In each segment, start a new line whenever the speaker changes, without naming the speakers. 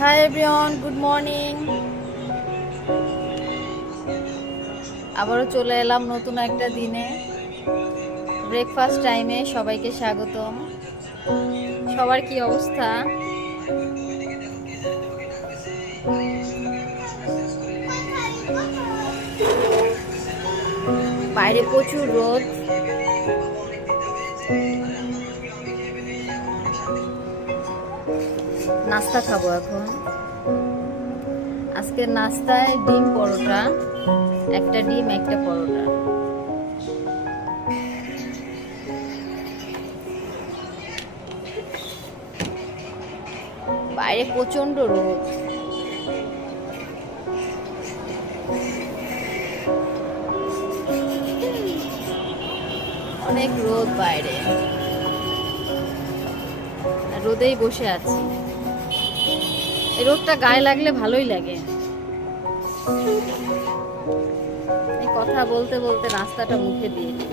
Hi everyone good morning আবারও চলে এলাম নতুন একটা দিনে। ব্রেকফাস্ট টাইমে সবাইকে স্বাগতম। সবার কি অবস্থা? বাইরে প্রচুর রোদ। নাস্তা খাব এখন। আজকের নাস্তায় ডিম পরোটা, একটা ডিম, একটা পরোটা। বাইরে প্রচণ্ড রোদ। অনেক রোদ বাইরে। রোদেই বসে আছি। এই রোদটা গায়ে লাগলে ভালোই লাগে এই কথা বলতে বলতে রাস্তাটা মুখে দিয়ে দিই।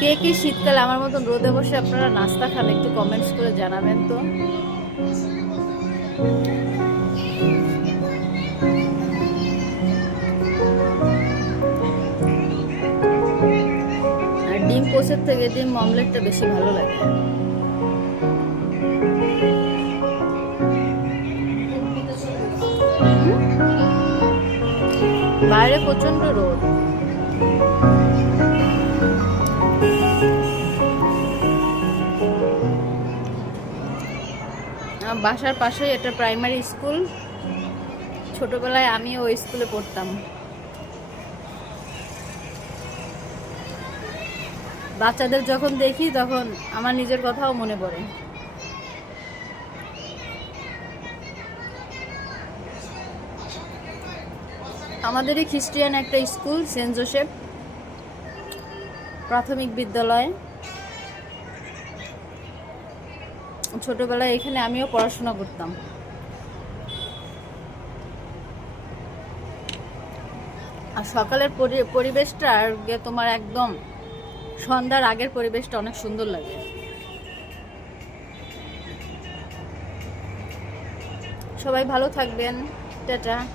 কে কি শীতকালে আমার মতন রোদে বসে আপনারা নাস্তা খান একটু কমেন্টস করে জানাবেন তো। আর ডিম পোষের থেকে ডিম অমলেটটা বেশি ভালো লাগে। বাইরে প্রচণ্ড রোদ। বাসার পাশেই একটা প্রাইমারি স্কুল। ছোটবেলায় আমিও ওই স্কুলে পড়তাম। বাচ্চাদের যখন দেখি, তখন আমার নিজের কথাও মনে পড়ে। আমাদেরই খ্রিস্টিয়ান একটা স্কুল, সেন্ট জোসেফ প্রাথমিক বিদ্যালয়। ছোটবেলায় এখানে আমিও পড়াশোনা করতাম। আর সকালের পরি- পরিবেশটা আর তোমার একদম সন্ধ্যার আগের পরিবেশটা অনেক সুন্দর লাগে। সবাই ভালো থাকবেন। টাটা।